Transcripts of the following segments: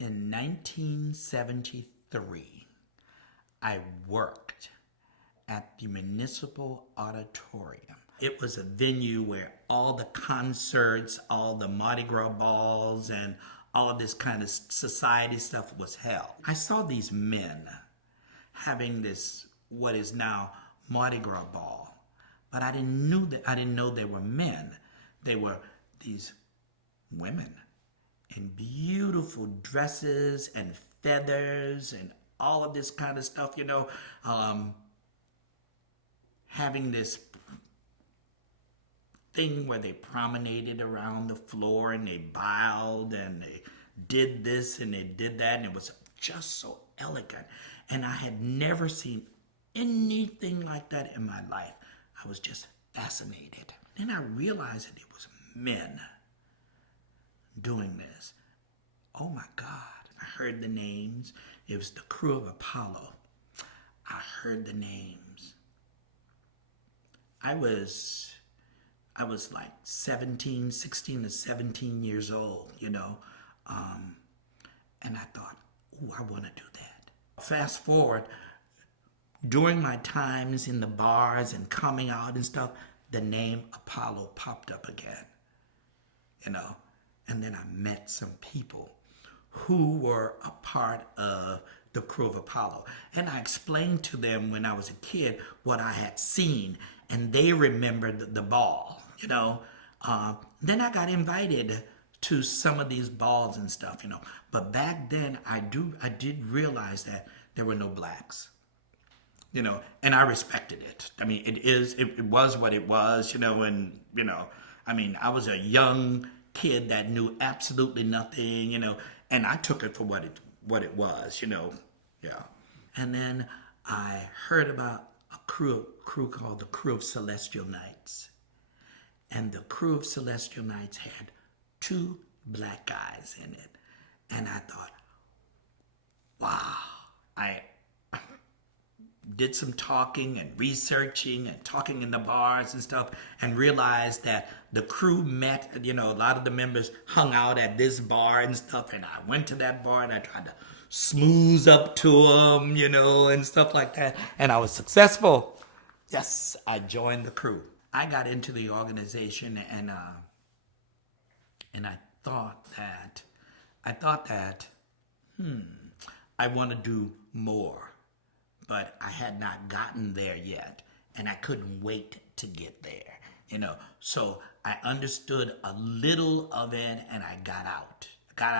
In 1973, I worked at the Municipal Auditorium. It was a venue where all the concerts, all the Mardi Gras balls, and all of this kind of society stuff was held. I saw these men having this, what is now Mardi Gras ball, but I didn't know they were men. They were these women in beautiful dresses and feathers and all of this kind of stuff, having this thing where they promenaded around the floor and they bowed and they did this and they did that, and it was just so elegant. And I had never seen anything like that in my life. I was just fascinated. Then I realized that it was men doing this. Oh my God. I heard the names. It was the crew of Apollo. I heard the names. I was like 16 to 17 years old, and I thought, oh, I want to do that. Fast forward, during my times in the bars and coming out and stuff, the name Apollo popped up again, and then I met some people who were a part of the crew of Apollo. And I explained to them when I was a kid what I had seen, and they remembered the ball, Then I got invited to some of these balls and stuff, But back then, I did realize that there were no blacks, and I respected it. I mean, it was what it was, and, I was a young kid that knew absolutely nothing, and I took it for what it was, yeah. And then I heard about a crew called the Crew of Celestial Knights. And the Crew of Celestial Knights had 2 black guys in it. And I thought, wow. I did some talking and researching and talking in the bars and stuff, and realized that the crew met, a lot of the members hung out at this bar and stuff, and I went to that bar and I tried to smooth up to them, and stuff like that, and I was successful. Yes, I joined the crew. I got into the organization, and I thought that I want to do more. But I had not gotten there yet, and I couldn't wait to get there, So I understood a little of it, and I got out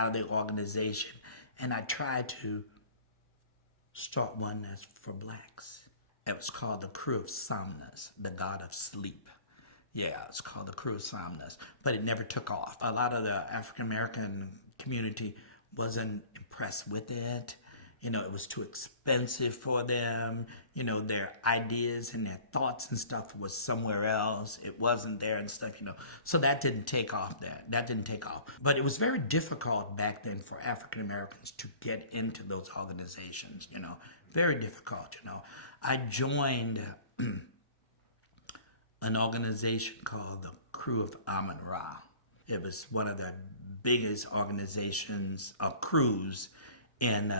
of the organization, and I tried to start one that's for blacks. It was called the Crew of Somnus, the god of sleep. Yeah, it's called the Crew of Somnus, but it never took off. A lot of the African American community wasn't impressed with it. It was too expensive for them. Their ideas and their thoughts and stuff was somewhere else. It wasn't there and stuff, So that didn't take off there. That didn't take off. But it was very difficult back then for African Americans to get into those organizations, Very difficult, I joined an organization called the Crew of Almond. It was one of the biggest organizations or crews in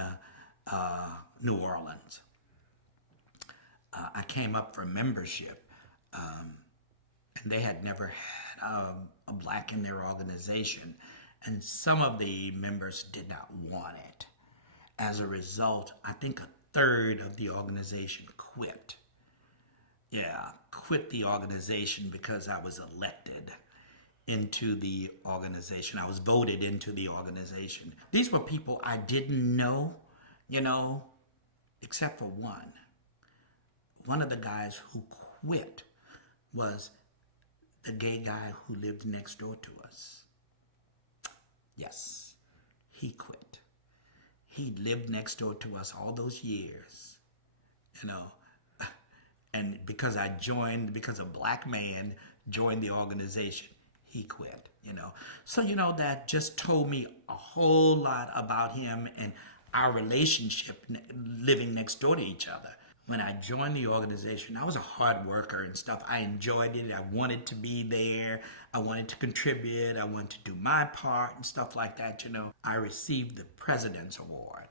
New Orleans. I came up for membership, and they had never had a black in their organization, and some of the members did not want it. As a result, I think 1/3 of the organization quit. Yeah, quit the organization because I was elected into the organization. I was voted into the organization. These were people I didn't know, except for one. One of the guys who quit was the gay guy who lived next door to us. Yes, he quit. He lived next door to us all those years, and because a black man joined the organization, he quit, So, that just told me a whole lot about him and our relationship living next door to each other. when I joined the organization, I was a hard worker and stuff. I enjoyed it. I wanted to be there. I wanted to contribute. I wanted to do my part and stuff like that, you know. I received the President's Award.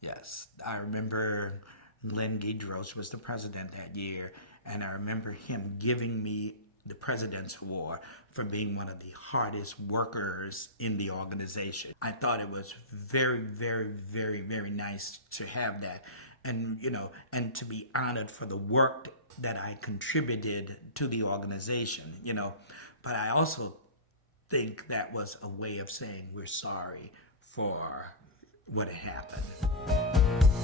Yes, I remember Glenn Guidros was the president that year, and I remember him giving me the President's Award for being one of the hardest workers in the organization. I thought it was very, very, very, very nice to have that, and you know, and to be honored for the work that I contributed to the organization, you know. But I also think that was a way of saying we're sorry for what had happened.